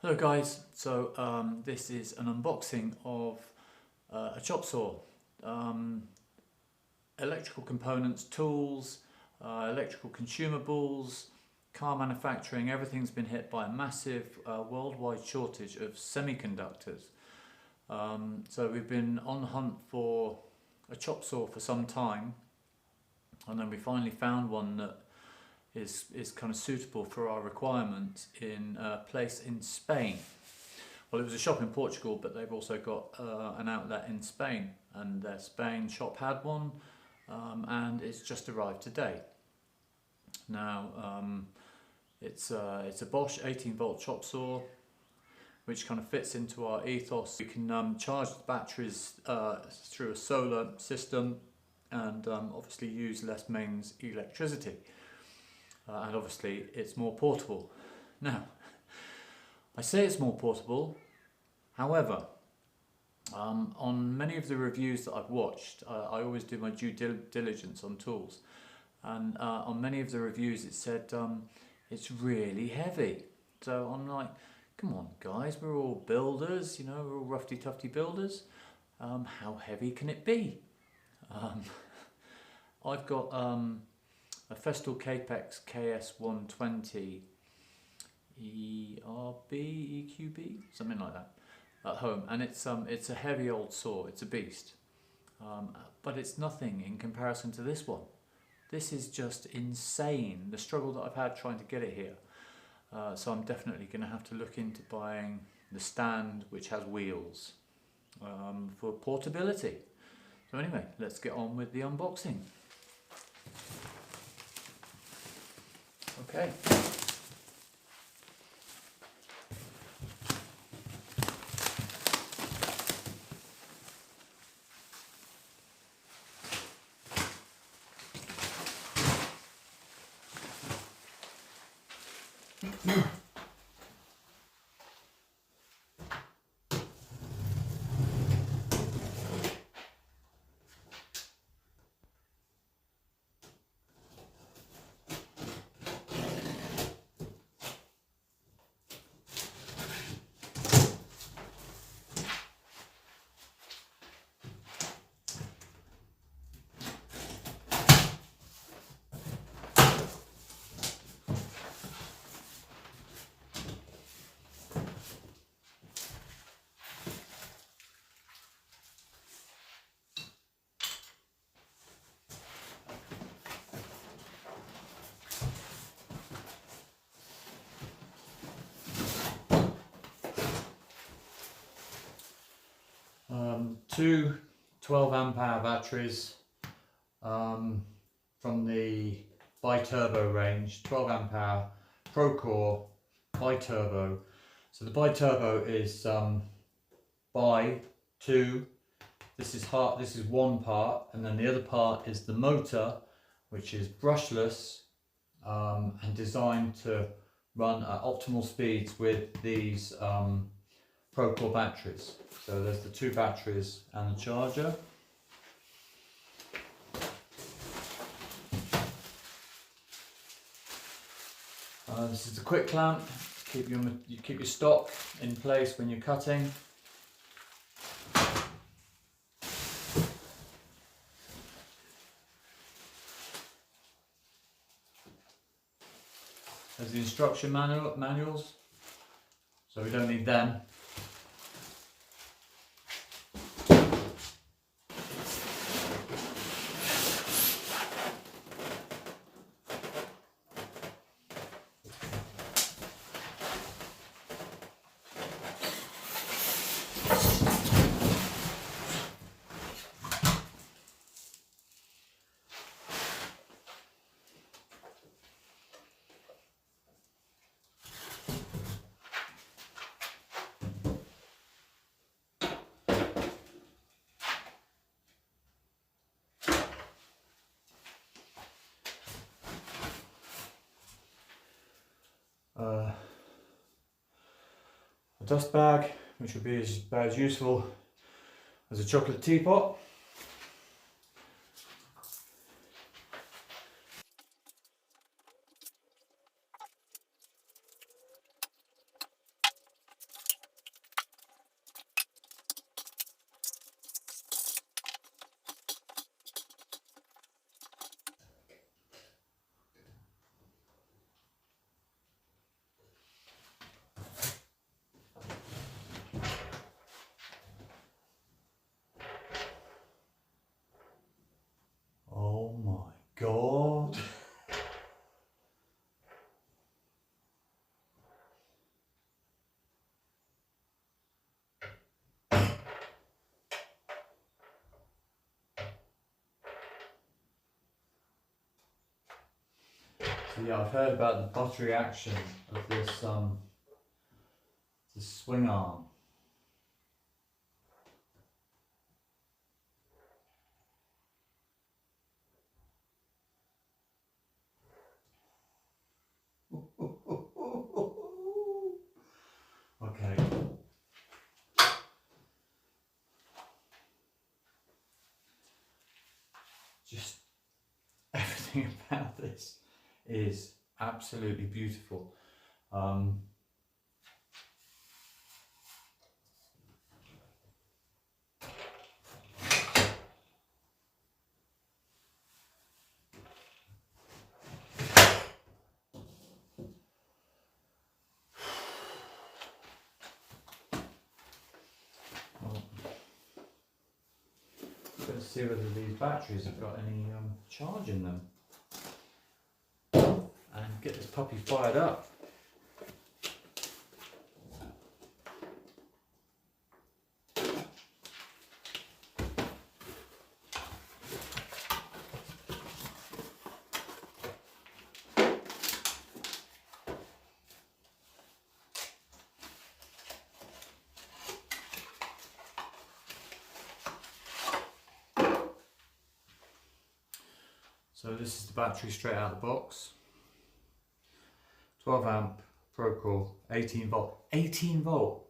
Hello guys, so this is an unboxing of a chop saw. Electrical components, tools, electrical consumables, car manufacturing, everything's been hit by a massive worldwide shortage of semiconductors. So we've been on the hunt for a chop saw for some time, and then we finally found one that is kind of suitable for our requirements in a place in Spain. Well, it was a shop in Portugal, but they've also got an outlet in Spain, and their Spain shop had one, and it's just arrived today. Now, it's a Bosch 18V chop saw, which kind of fits into our ethos. We can charge the batteries through a solar system, and obviously use less mains electricity. And obviously it's more portable. Now, I say it's more portable, however, on many of the reviews that I've watched, I always do my due diligence on tools, and on many of the reviews it said it's really heavy. So I'm like, come on guys, we're all builders, you know, we're all roughy tufty builders. How heavy can it be? I've got a Festool Kapex KS120 EQB, something like that, at home, and it's a heavy old saw. It's a beast, but it's nothing in comparison to this one. This is just insane, the struggle that I've had trying to get it here. So I'm definitely going to have to look into buying the stand which has wheels for portability. So anyway, let's get on with the unboxing. Okay. Two 12 amp hour batteries from the bi-turbo range, 12 amp hour Pro Core bi-turbo. So the bi-turbo is bi 2. This is one part, and then the other part is the motor, which is brushless and designed to run at optimal speeds with these Pro Core batteries. So there's the two batteries and the charger. This is the quick clamp. Keep your stock in place when you're cutting. There's the instruction manuals, so we don't need them. A dust bag, which would be about as useful as a chocolate teapot. So yeah, I've heard about the buttery action of this swing arm. Okay. Just everything about this is absolutely beautiful. Let's see whether these batteries have got any charge in them, and get this puppy fired up. So this is the battery straight out of the box. 12 amp Pro Core, 18 volt. 18 volt!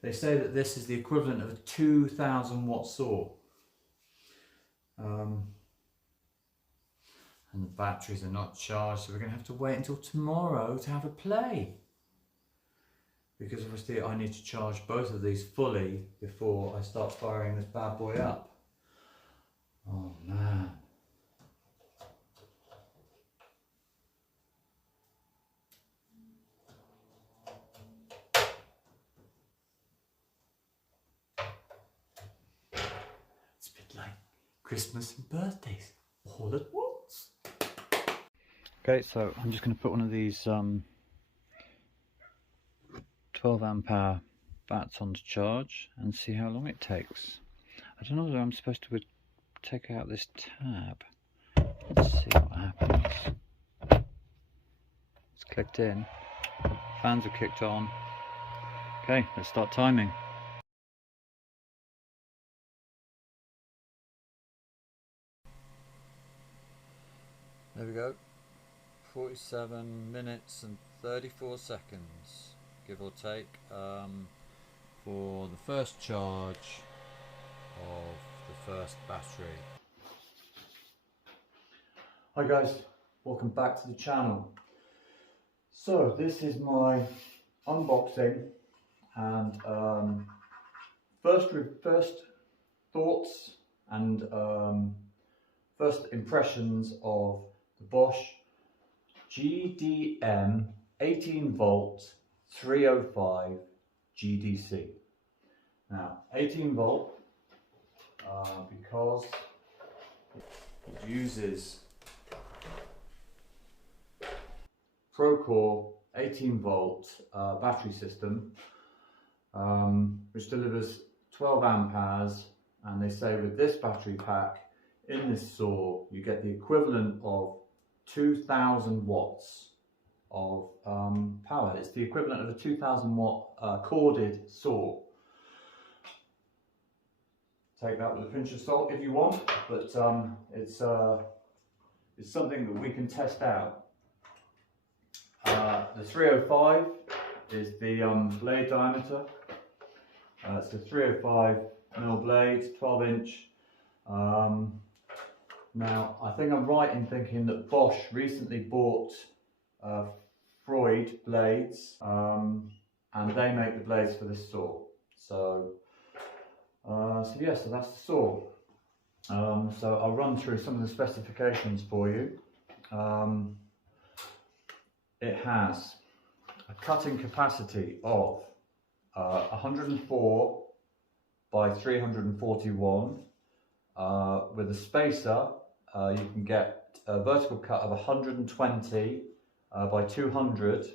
They say that this is the equivalent of a 2000 watt saw. And the batteries are not charged, so we're going to have to wait until tomorrow to have a play. Because obviously I need to charge both of these fully before I start firing this bad boy up. Oh man. Like Christmas and birthdays all at once. Okay, so I'm just going to put one of these 12 amp hour bats onto charge and see how long it takes. I don't know whether I'm supposed to take out this tab. Let's see what happens. It's clicked in, fans are kicked on. Okay, let's start timing. There we go, 47 minutes and 34 seconds, give or take, for the first charge of the first battery. Hi guys, welcome back to the channel. So this is my unboxing and first thoughts and first impressions of the Bosch GMC 18V-305 GDC. Now 18 volt because it uses Pro Core 18 volt battery system which delivers 12 amp hours, and they say with this battery pack in this saw you get the equivalent of 2000 watts of power. It's the equivalent of a 2000 watt corded saw. Take that with a pinch of salt if you want, but it's something that we can test out. The 305 is the blade diameter. It's a 305mm blade, 12 inch. Now, I think I'm right in thinking that Bosch recently bought Freud blades, and they make the blades for this saw. So that's the saw. So I'll run through some of the specifications for you. It has a cutting capacity of 104 by 341 with a spacer. You can get a vertical cut of 120 by 200,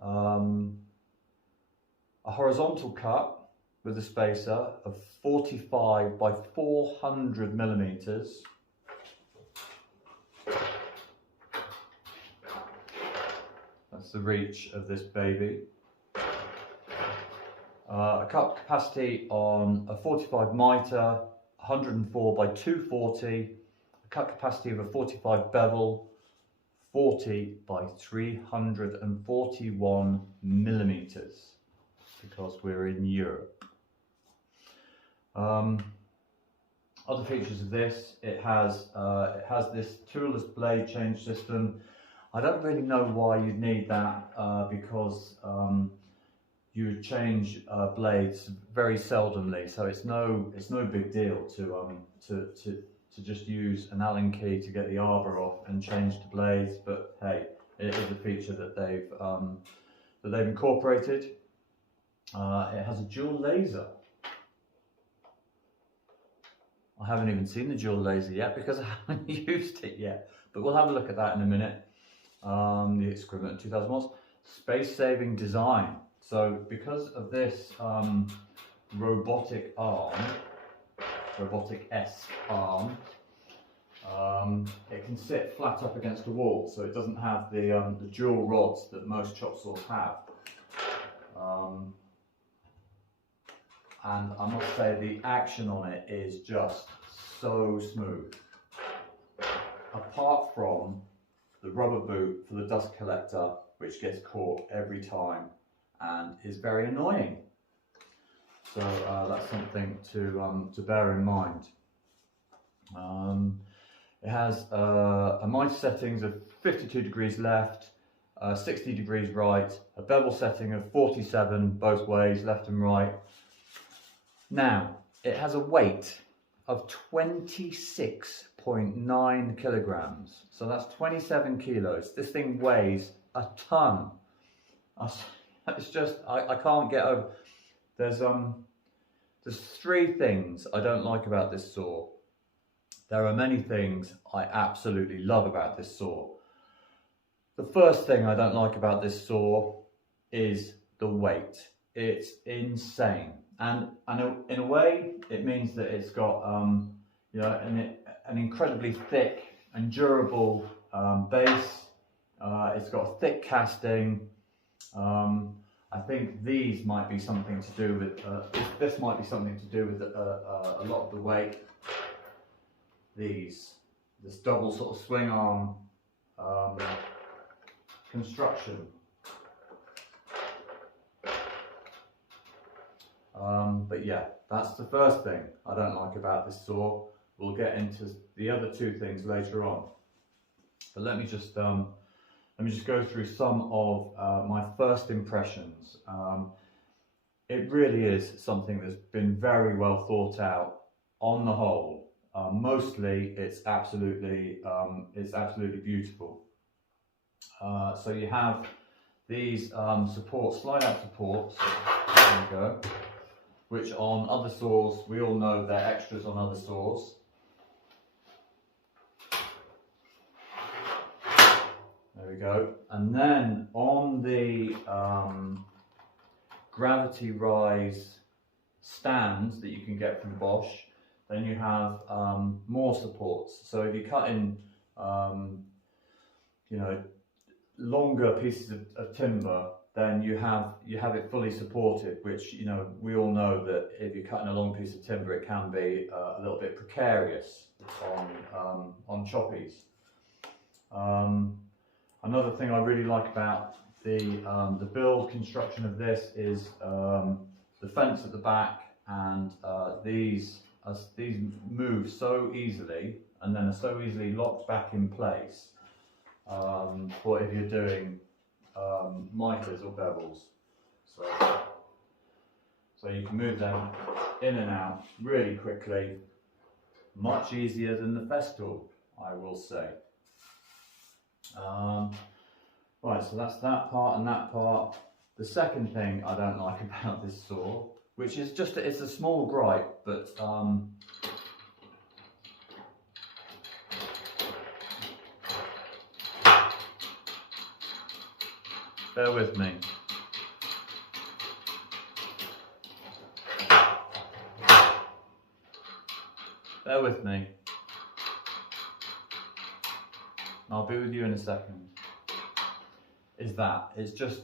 a horizontal cut with a spacer of 45 by 400 millimeters, That's the reach of this baby. A cut capacity on a 45 MITRE, 104 by 240, a cut capacity of a 45 bevel, 40 by 341 millimeters, because we're in Europe. Other features of this, it has this toolless blade change system. I don't really know why you'd need that, because you change blades very seldomly, so it's no big deal to just use an Allen key to get the arbor off and change the blades. But hey, it is a feature that they've incorporated. It has a dual laser. I haven't even seen the dual laser yet because I haven't used it yet, but we'll have a look at that in a minute. The equivalent of 2000 watts. Space-saving design. So because of this robotic-esque arm, it can sit flat up against the wall, so it doesn't have the dual rods that most chop saws have. And I must say the action on it is just so smooth. Apart from the rubber boot for the dust collector, which gets caught every time and is very annoying. So that's something to bear in mind. It has a MITRE settings of 52 degrees left, 60 degrees right, a bevel setting of 47 both ways, left and right. Now, it has a weight of 26.9 kilograms. So that's 27 kilos. This thing weighs a ton. It's just, I can't get over. There's three things I don't like about this saw. There are many things I absolutely love about this saw. The first thing I don't like about this saw is the weight. It's insane. And in a way, it means that it's got you know, an incredibly thick and durable base. It's got thick casting. I think these might be something to do with this might be something to do with a lot of the weight. This double sort of swing arm construction. But yeah, that's the first thing I don't like about this saw. We'll get into the other two things later on. But let me just go through some of my first impressions. It really is something that's been very well thought out on the whole. Mostly, it's absolutely beautiful. So you have these slide out supports. There we go. Which on other saws, we all know they're extras on other saws. There we go. And then on the gravity rise stands that you can get from Bosch, then you have more supports. So if you cut in, you know, longer pieces of timber, then you have it fully supported, which, you know, we all know that if you're cutting a long piece of timber, it can be a little bit precarious on choppies. Another thing I really like about the build construction of this is the fence at the back, and these move so easily and then are so easily locked back in place for if you're doing mitres or bevels, so you can move them in and out really quickly, much easier than the Festool, I will say. Right, so that's that part and that part. The second thing I don't like about this saw, which is just, it's a small gripe, but bear with me. Bear with me. I'll be with you in a second. is that. It's just,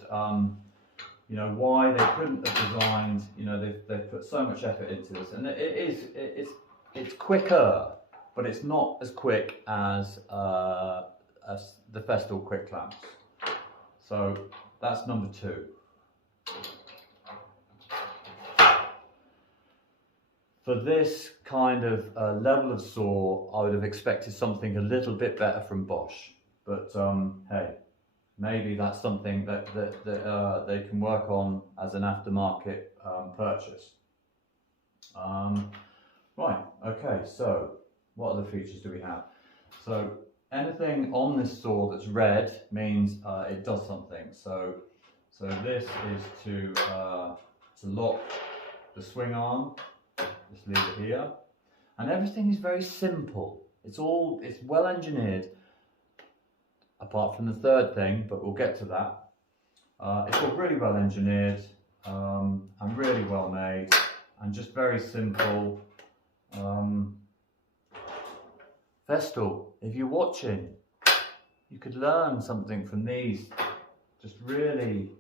you know, why they couldn't have designed, you know, they've put so much effort into this. And it's quicker, but it's not as quick as the Festool quick clamps. So that's number 2. For this kind of level of saw, I would have expected something a little bit better from Bosch. But hey, maybe that's something that they can work on as an aftermarket purchase. Right, okay, so what other features do we have? So anything on this saw that's red means it does something. So this is to lock the swing arm. Just leave it here, and everything is very simple. It's well engineered, apart from the third thing, but we'll get to that. It's all really well engineered and really well made, and just very simple. Festool, if you're watching, you could learn something from these just really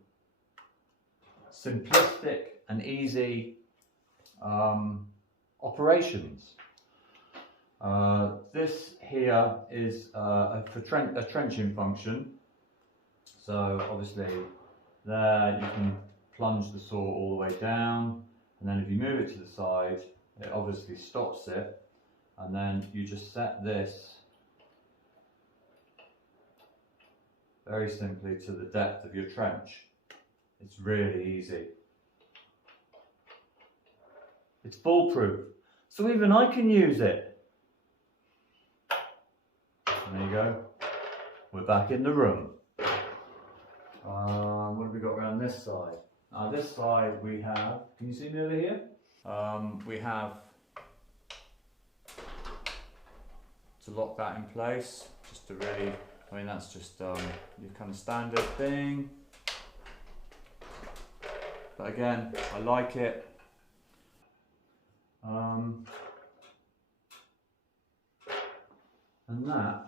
simplistic and easy operations. This here is a trenching function. So obviously there you can plunge the saw all the way down, and then if you move it to the side, it obviously stops it, and then you just set this very simply to the depth of your trench. It's really easy. It's foolproof, so even I can use it. There you go. We're back in the room. What have we got around this side? This side we have, can you see me over here? We have to lock that in place, just to really, I mean that's just your kind of standard thing. But again, I like it. And that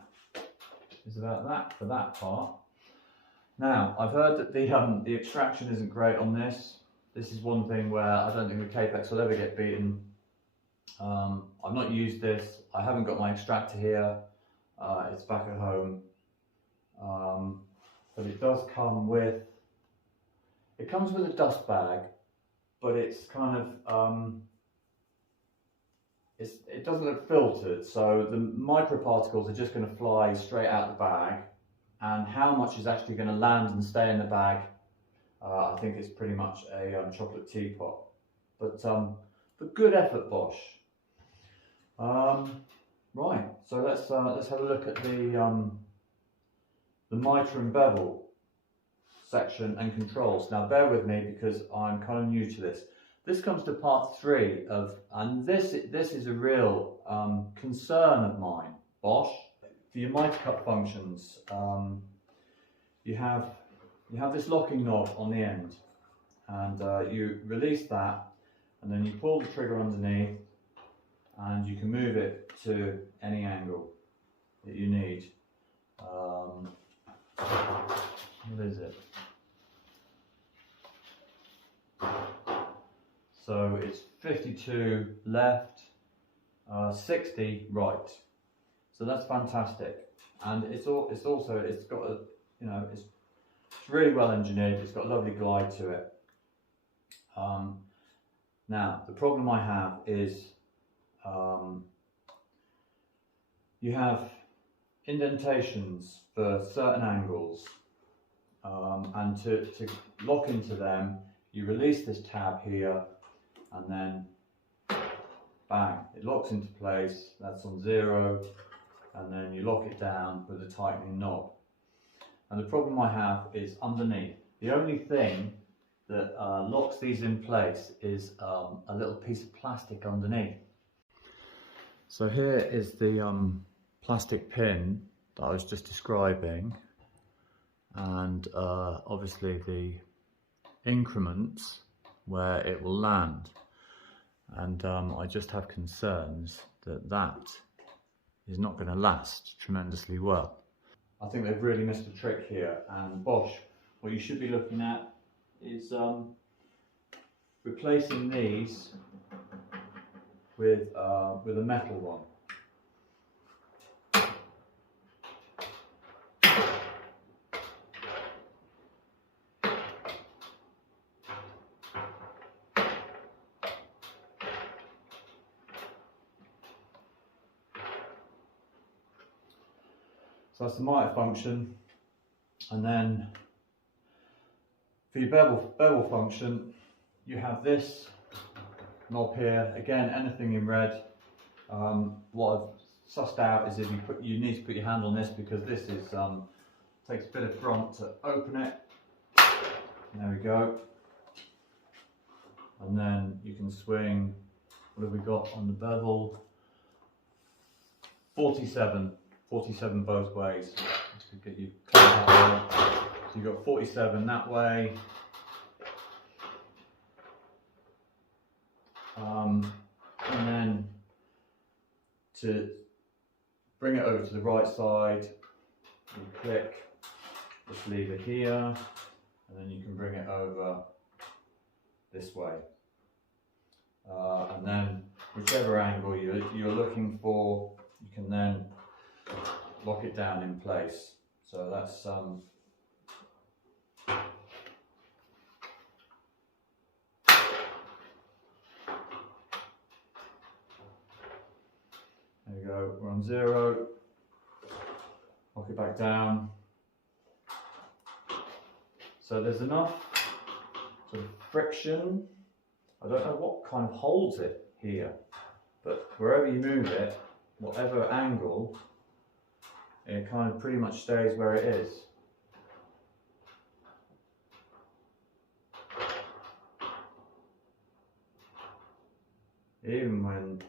is about that for that part. Now, I've heard that the extraction isn't great on this. This is one thing where I don't think the Kapex will ever get beaten. I've not used this. I haven't got my extractor here. It's back at home. But it does come with, it comes with a dust bag, but it's kind of, it doesn't look filtered, so the microparticles are just going to fly straight out the bag, and how much is actually going to land and stay in the bag, I think it's pretty much a chocolate teapot. But good effort, Bosch. Right, so let's have a look at the MITRE and bevel section and controls. Now bear with me because I'm kind of new to this. This comes to part 3 of, and this is a real concern of mine, Bosch. For your MITRE cut functions, you have this locking knob on the end, and you release that, and then you pull the trigger underneath, and you can move it to any angle that you need. What is it? So it's 52 left, 60 right. So that's fantastic, and it's got a, you know, it's really well engineered. It's got a lovely glide to it. Now the problem I have is you have indentations for certain angles, and to lock into them, you release this tab here, and then bang, it locks into place. That's on 0, and then you lock it down with a tightening knob. And the problem I have is underneath. The only thing that locks these in place is a little piece of plastic underneath. So here is the plastic pin that I was just describing, and obviously the increments where it will land, and I just have concerns that that is not going to last tremendously well. I think they've really missed a trick here, and Bosch what you should be looking at is replacing these with a metal one. So that's the MITRE function, and then for your bevel function, you have this knob here. Again, anything in red. What I've sussed out is if you need to put your hand on this, because this is takes a bit of grunt to open it. There we go. And then you can swing. What have we got on the bevel? 47 both ways. Just to get you clear that way. So you've got 47 that way. And then to bring it over to the right side, you click this lever here, and then you can bring it over this way. And then whichever angle you're looking for, you can then lock it down in place. So that's there we go, we're on 0, lock it back down. So there's enough sort of friction, I don't know what kind of holds it here, but wherever you move it, whatever angle, it kind of pretty much stays where it is. Even when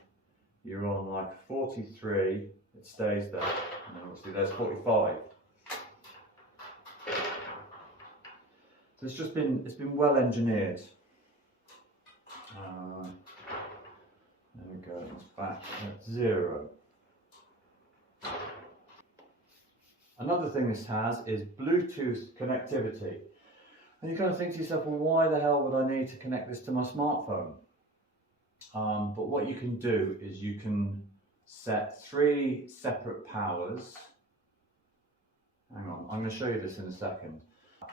you're on like 43, it stays there. And obviously there's 45. So it's been well engineered. There we go, it's back at 0. Another thing this has is Bluetooth connectivity. And you kind of think to yourself, well, why the hell would I need to connect this to my smartphone? But what you can do is you can set 3 separate powers. Hang on, I'm going to show you this in a second.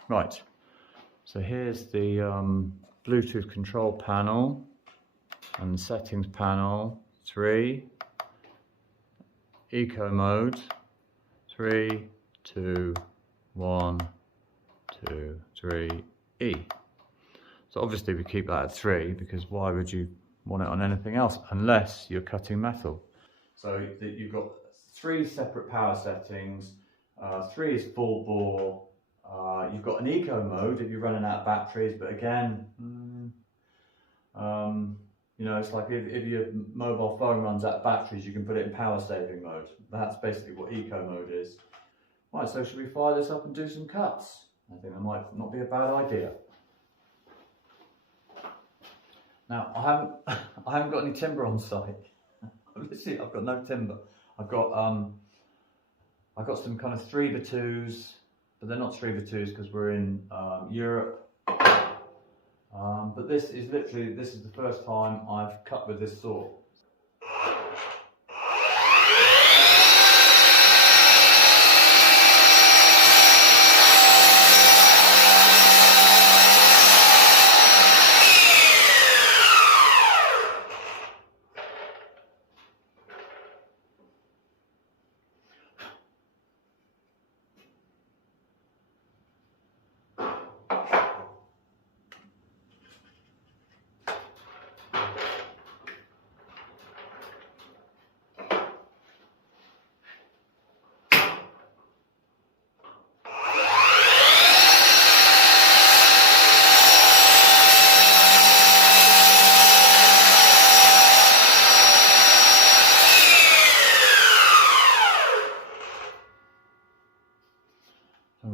Right, so here's the Bluetooth control panel and the settings panel. 3, eco mode, 3, 2, 1, 2, 3, E. So obviously we keep that at 3, because why would you want it on anything else unless you're cutting metal? So you've got 3 separate power settings. 3 is full bore. You've got an eco mode if you're running out of batteries, but again, you know, it's like if your mobile phone runs out of batteries, you can put it in power saving mode. That's basically what eco mode is. Right, so should we fire this up and do some cuts? I think that might not be a bad idea. Now, I haven't got any timber on site. Literally, I've got no timber. I've got some kind of 3x2s, but they're not 3x2s because we're in Europe. But this is the first time I've cut with this saw.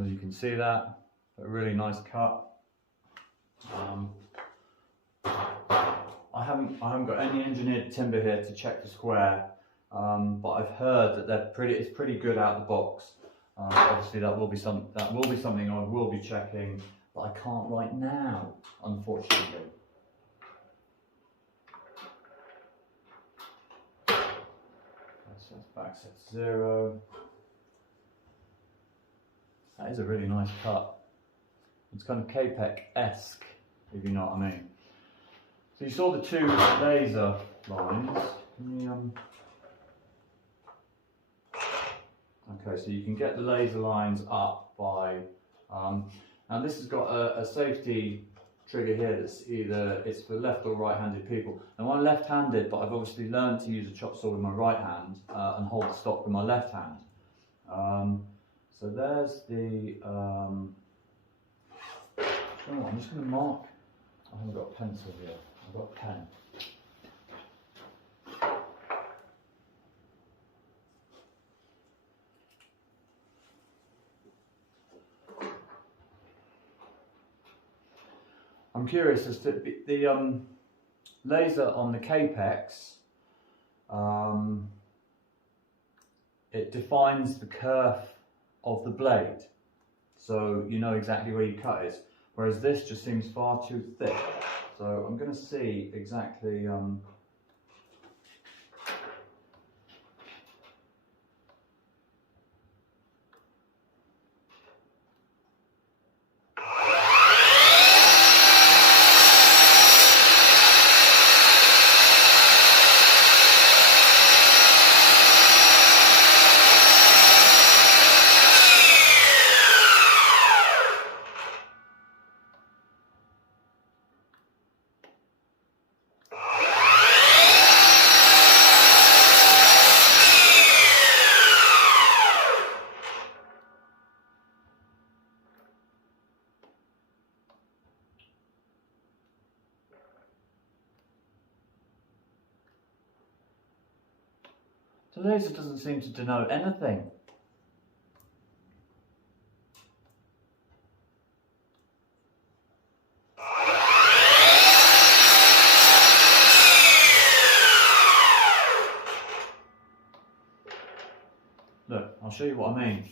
As you can see that, a really nice cut. I haven't got any engineered timber here to check the square, but I've heard that it's pretty good out the box. Obviously that will be something I will be checking, but I can't right now, unfortunately. So that's back set to 0. That is a really nice cut. It's kind of Kapex-esque, if you know what I mean. So you saw the two laser lines. Okay, so you can get the laser lines up by, and this has got a safety trigger here that's it's for left or right-handed people. Now I'm left-handed, but I've obviously learned to use a chop saw with my right hand and hold the stock with my left hand. So there's the, I'm just going to mark, I haven't got a pencil here, I've got a pen. I'm curious as to the laser on the Kapex, it defines the kerf of the blade, so you know exactly where your cut is, whereas this just seems far too thick. So I'm going to see exactly the laser doesn't seem to denote anything. Look, I'll show you what I mean.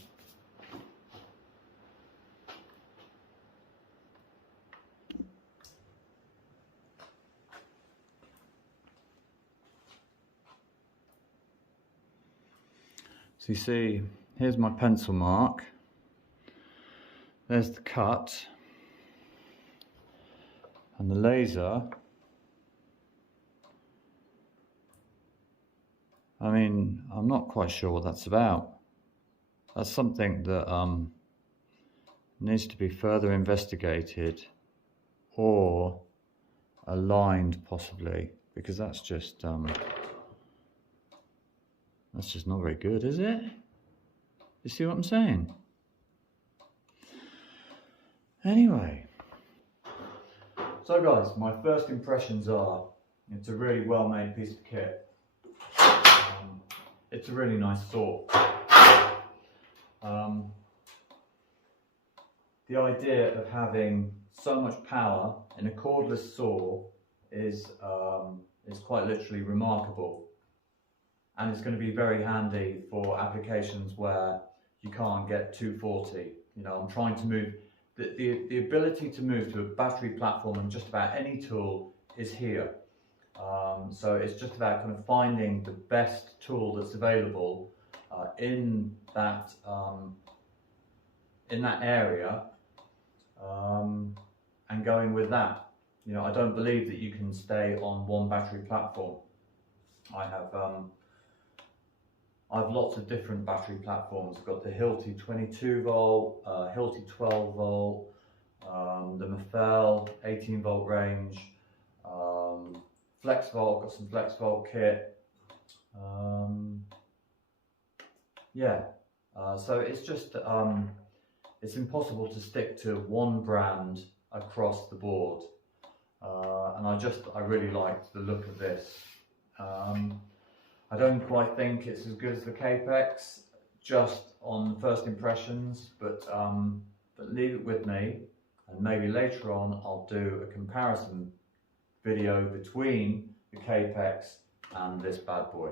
So you see, here's my pencil mark, there's the cut, and the laser, I mean, I'm not quite sure what that's about. That's something that needs to be further investigated or aligned possibly, because that's just not very good, is it? You see what I'm saying? Anyway, so guys, my first impressions are, it's a really well made piece of kit. It's a really nice saw. The idea of having so much power in a cordless saw is quite literally remarkable, and it's going to be very handy for applications where you can't get 240. You know, I'm trying to move, the ability to move to a battery platform on just about any tool is here. So it's just about kind of finding the best tool that's available in that area, and going with that. You know, I don't believe that you can stay on one battery platform. I've lots of different battery platforms. I've got the Hilti 22 volt, Hilti 12 volt, the Mafel 18 volt range, Flex volt, got some Flex volt kit. So it's just, it's impossible to stick to one brand across the board. And I really liked the look of this. I don't quite think it's as good as the Kapex, just on first impressions, but leave it with me, and maybe later on I'll do a comparison video between the Kapex and this bad boy.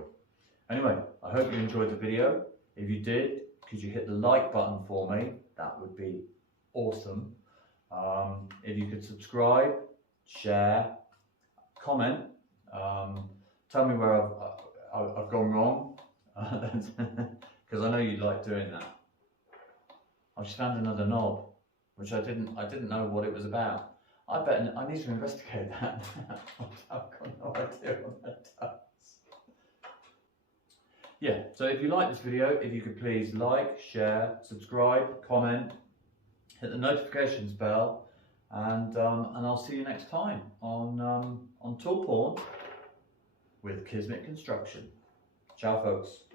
Anyway, I hope you enjoyed the video. If you did, could you hit the like button for me? That would be awesome. If you could subscribe, share, comment, tell me where I've gone wrong, because I know you like doing that. I just found another knob, which I didn't know what it was about. I need to investigate that. I've got no idea what that does. Yeah, so if you like this video, if you could please like, share, subscribe, comment, hit the notifications bell, and I'll see you next time on Tool Porn with Kismet Construction. Ciao, folks.